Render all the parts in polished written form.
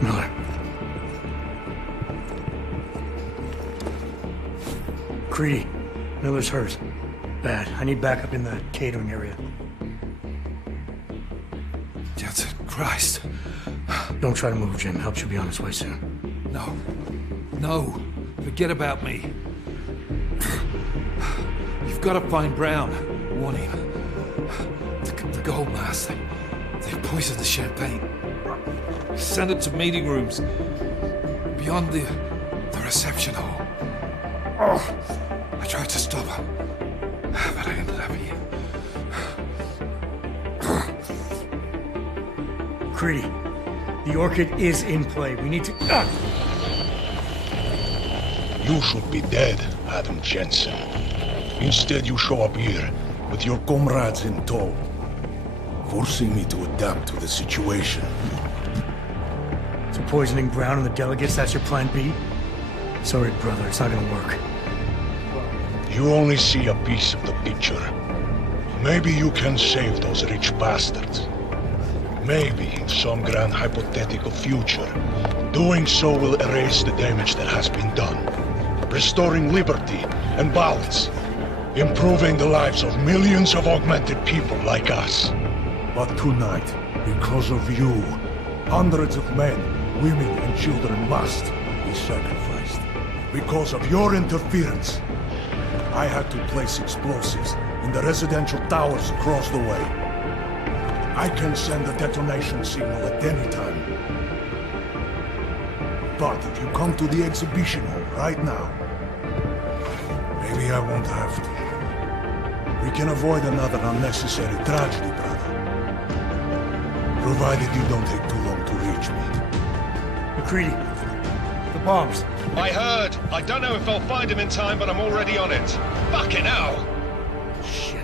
Miller. Creedy. Miller's hurt. Bad. I need backup in the catering area. Jesus Christ. Don't try to move, Jim. Help should be on its way soon. No. No. Forget about me. You've got to find Brown. Warn him. The gold mask. They poisoned the champagne. Send it to meeting rooms. Beyond the reception hall. Oh, I tried to stop him. But I ended up here. Creedy. The Orchid is in play. We need to... You should be dead, Adam Jensen. Instead, you show up here with your comrades in tow, forcing me to adapt to the situation. So poisoning Brown and the delegates, that's your plan B? Sorry, brother, it's not gonna work. You only see a piece of the picture. Maybe you can save those rich bastards. Maybe in some grand hypothetical future, doing so will erase the damage that has been done, restoring liberty and balance, improving the lives of millions of augmented people like us. But tonight, because of you, hundreds of men, women and children must be sacrificed. Because of your interference, I had to place explosives in the residential towers across the way. I can send a detonation signal at any time. But if you come to the exhibition hall right now, maybe I won't have to. We can avoid another unnecessary tragedy, brother. Provided you don't take too long to reach me. McCready, the bombs. I heard. I don't know if I'll find him in time, but I'm already on it. Fucking hell! Shit.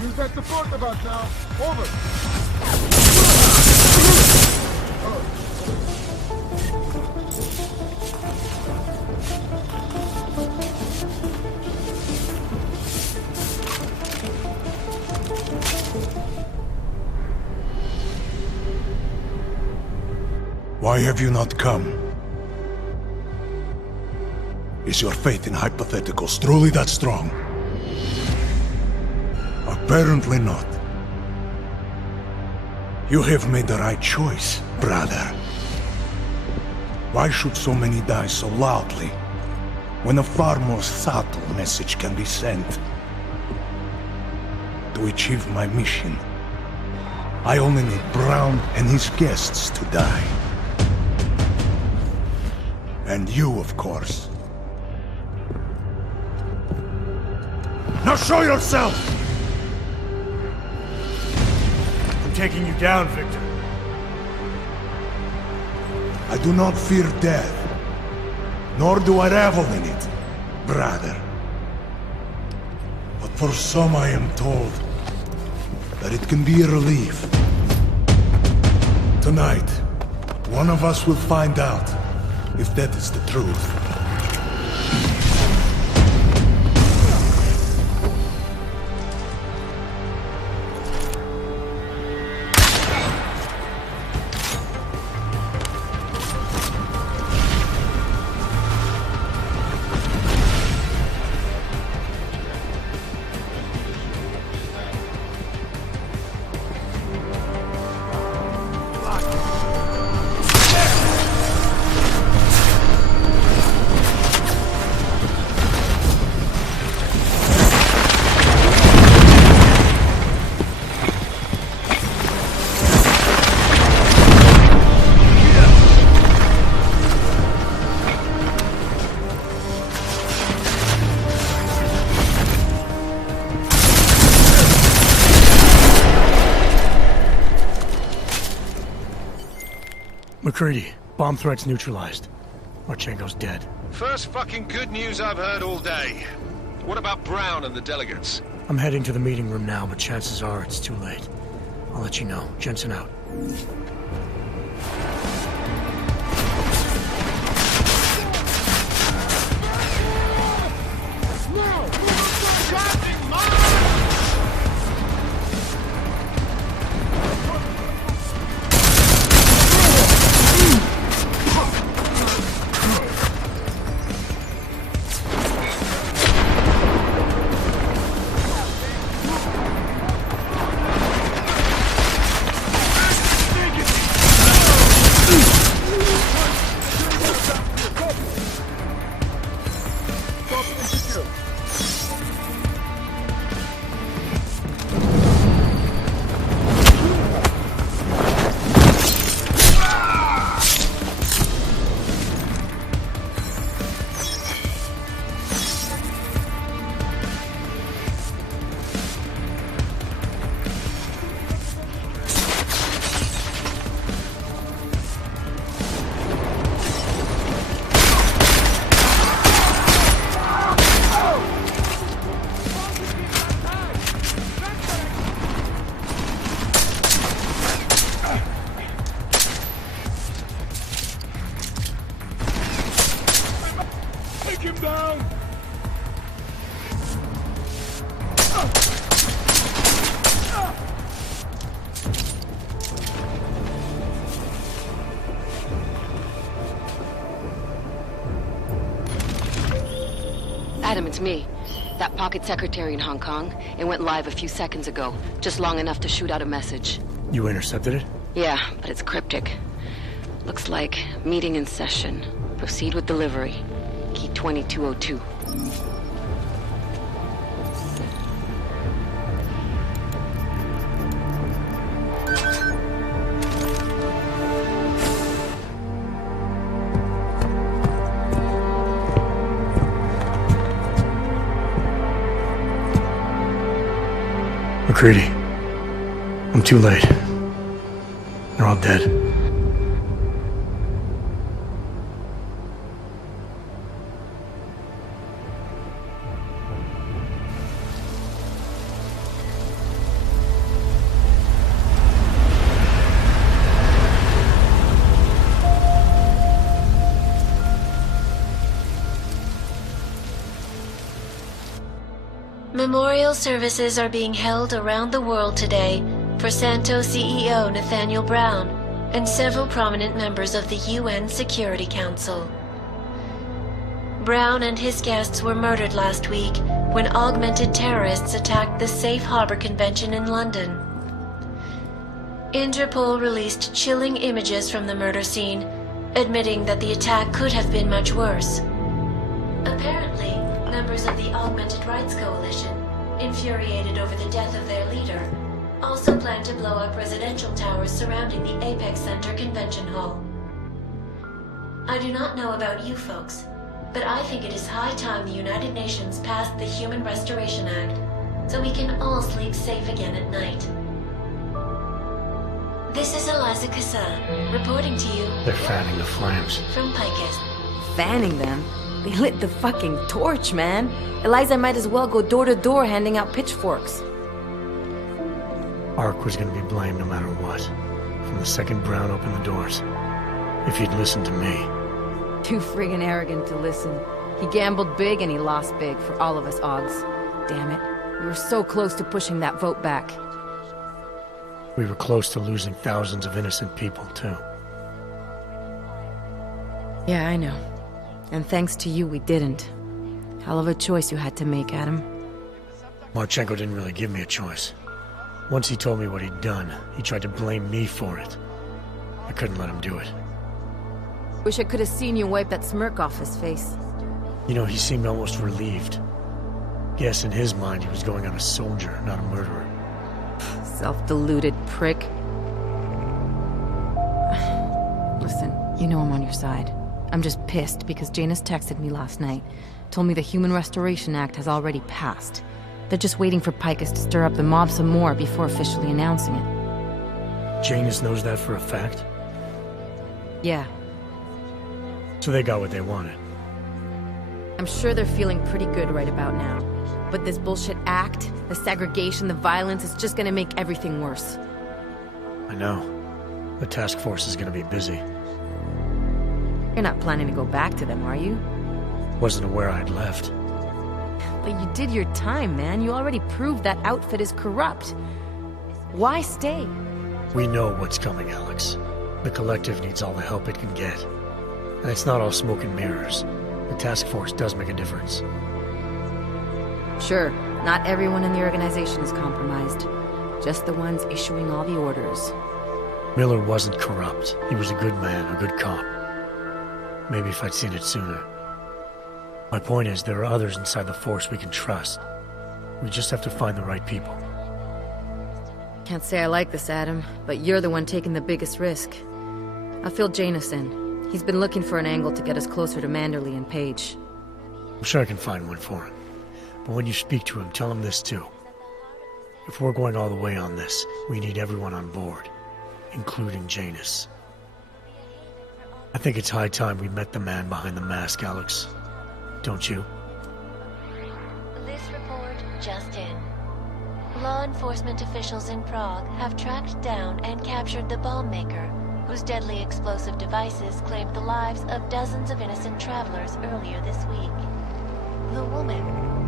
Use that support about now. Over. Why have you not come? Is your faith in hypotheticals truly that strong? Apparently not. You have made the right choice, brother. Why should so many die so loudly, when a far more subtle message can be sent? To achieve my mission, I only need Brown and his guests to die. And you, of course. Now show yourself! I'm taking you down, Victor. I do not fear death, nor do I revel in it, brother. But for some I am told that it can be a relief. Tonight, one of us will find out if that is the truth. McCready, bomb threat's neutralized. Marchenko's dead. First fucking good news I've heard all day. What about Brown and the delegates? I'm heading to the meeting room now, but chances are it's too late. I'll let you know. Jensen out. Adam, it's me. That pocket secretary in Hong Kong. It went live a few seconds ago. Just long enough to shoot out a message. You intercepted it? Yeah, but it's cryptic. Looks like meeting in session. Proceed with delivery. Key 2202. McCready, I'm too late. They're all dead. Memorial services are being held around the world today for Santo CEO Nathaniel Brown and several prominent members of the UN Security Council. Brown and his guests were murdered last week when augmented terrorists attacked the Safe Harbor Convention in London. Interpol released chilling images from the murder scene, admitting that the attack could have been much worse. Apparently, members of the Augmented Rights Coalition, infuriated over the death of their leader, also plan to blow up residential towers surrounding the Apex Center Convention Hall. I do not know about you folks, but I think it is high time the United Nations passed the Human Restoration Act, so we can all sleep safe again at night. This is Eliza Kassan, reporting to you. They're fanning the flames. From Picus. Fanning them? They lit the fucking torch, man. Eliza might as well go door to door handing out pitchforks. Ark was gonna be blamed no matter what. From the second Brown opened the doors. If he'd listened to me. Too friggin' arrogant to listen. He gambled big and he lost big for all of us Augs. Damn it. We were so close to pushing that vote back. We were close to losing thousands of innocent people, too. Yeah, I know. And thanks to you, we didn't. Hell of a choice you had to make, Adam. Marchenko didn't really give me a choice. Once he told me what he'd done, he tried to blame me for it. I couldn't let him do it. Wish I could have seen you wipe that smirk off his face. You know, he seemed almost relieved. Guess in his mind he was going on a soldier, not a murderer. Self-deluded prick. Listen, you know I'm on your side. I'm just pissed because Janus texted me last night. Told me the Human Restoration Act has already passed. They're just waiting for Picus to stir up the mob some more before officially announcing it. Janus knows that for a fact? Yeah, So they got what they wanted. I'm sure they're feeling pretty good right about now. But this bullshit act, the segregation, the violence, is just gonna make everything worse. I know. The task force is gonna be busy. You're not planning to go back to them, are you? Wasn't aware I'd left. But you did your time, man. You already proved that outfit is corrupt. Why stay? We know what's coming, Alex. The Collective needs all the help it can get. And it's not all smoke and mirrors. The task force does make a difference. Sure, not everyone in the organization is compromised. Just the ones issuing all the orders. Miller wasn't corrupt. He was a good man, a good cop. Maybe if I'd seen it sooner. My point is, there are others inside the force we can trust. We just have to find the right people. Can't say I like this, Adam, but you're the one taking the biggest risk. I'll fill Janus in. He's been looking for an angle to get us closer to Manderley and Page. I'm sure I can find one for him. But when you speak to him, tell him this too. If we're going all the way on this, we need everyone on board, including Janus. I think it's high time we met the man behind the mask, Alex. Don't you? This report just in. Law enforcement officials in Prague have tracked down and captured the bomb maker, whose deadly explosive devices claimed the lives of dozens of innocent travelers earlier this week. The woman,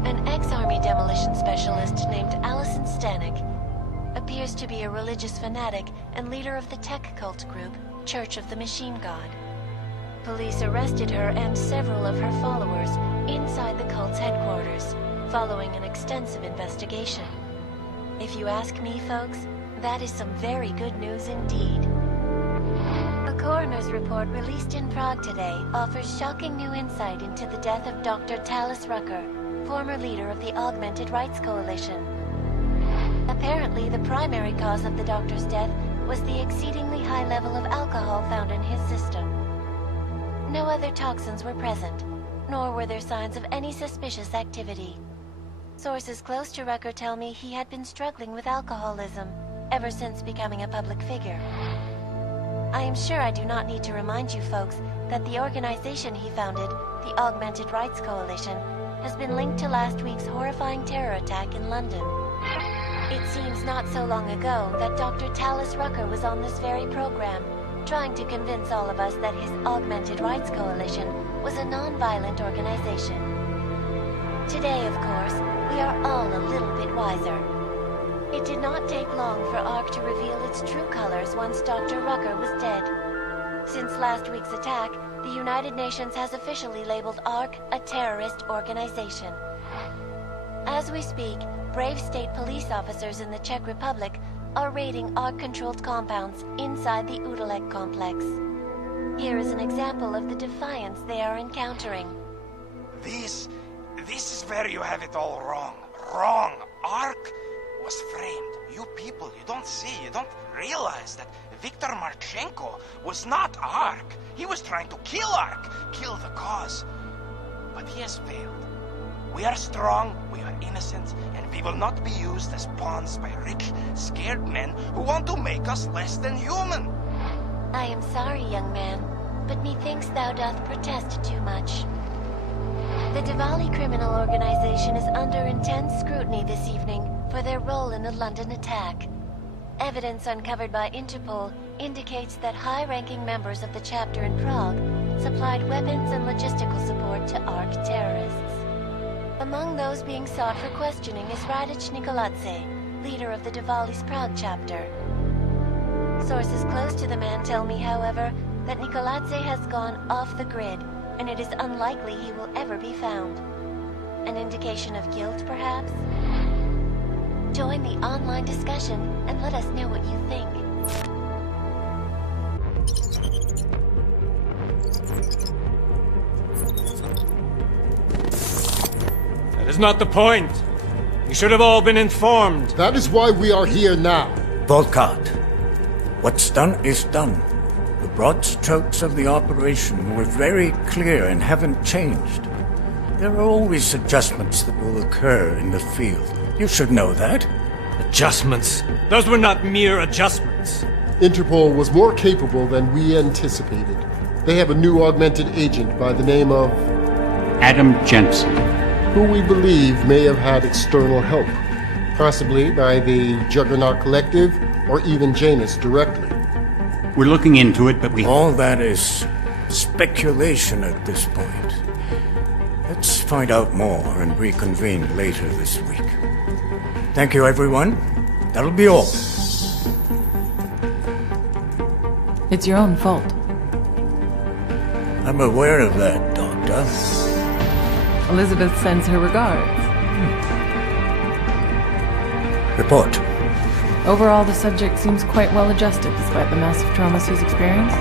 an ex-army demolition specialist named Allison Stanek, appears to be a religious fanatic and leader of the tech cult group, Church of the Machine God. Police arrested her and several of her followers inside the cult's headquarters, following an extensive investigation. If you ask me, folks, that is some very good news indeed. A coroner's report released in Prague today offers shocking new insight into the death of Dr. Talis Rucker, former leader of the Augmented Rights Coalition. Apparently, the primary cause of the doctor's death was the exceedingly high level of alcohol found in his system. No other toxins were present, nor were there signs of any suspicious activity. Sources close to Rucker tell me he had been struggling with alcoholism ever since becoming a public figure. I am sure I do not need to remind you folks that the organization he founded, the Augmented Rights Coalition, has been linked to last week's horrifying terror attack in London. It seems not so long ago that Dr. Talis Rucker was on this very program, trying to convince all of us that his Augmented Rights Coalition was a non-violent organization. Today, of course, we are all a little bit wiser. It did not take long for ARC to reveal its true colors once Dr. Rucker was dead. Since last week's attack, the United Nations has officially labeled ARC a terrorist organization. As we speak, brave state police officers in the Czech Republic are raiding ARC-controlled compounds inside the Udalek complex. Here is an example of the defiance they are encountering. This is where you have it all wrong. Wrong. ARC was framed. You people, you don't see, you don't realize that Viktor Marchenko was not ARC. He was trying to kill ARC, kill the cause. But he has failed. We are strong, we are innocent, and we will not be used as pawns by rich, scared men who want to make us less than human. I am sorry, young man, but methinks thou doth protest too much. The Diwali criminal organization is under intense scrutiny this evening for their role in the London attack. Evidence uncovered by Interpol indicates that high-ranking members of the chapter in Prague supplied weapons and logistical support to ARC terrorists. Among those being sought for questioning is Radic Nikoladze, leader of the Diwali's Prague chapter. Sources close to the man tell me, however, that Nikoladze has gone off the grid, and it is unlikely he will ever be found. An indication of guilt, perhaps? Join the online discussion and let us know what you think. That is not the point. You should have all been informed. That is why we are here now. Volkart, what's done is done. The broad strokes of the operation were very clear and haven't changed. There are always adjustments that will occur in the field. You should know that. Adjustments? Those were not mere adjustments. Interpol was more capable than we anticipated. They have a new augmented agent by the name of... Adam Jensen. Who we believe may have had external help. Possibly by the Juggernaut Collective, or even Janus directly. We're looking into it, but All that is speculation at this point. Let's find out more and reconvene later this week. Thank you, everyone. That'll be all. It's your own fault. I'm aware of that, Doctor. Elizabeth sends her regards. Report. Overall, the subject seems quite well adjusted despite the massive traumas he's experienced,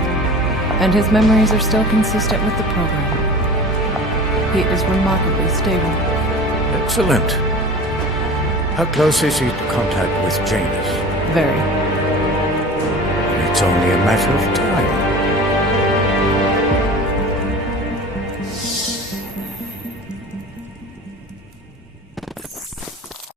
and his memories are still consistent with the program. He is remarkably stable. Excellent. How close is he to contact with Janus? Very. It's only a matter of time.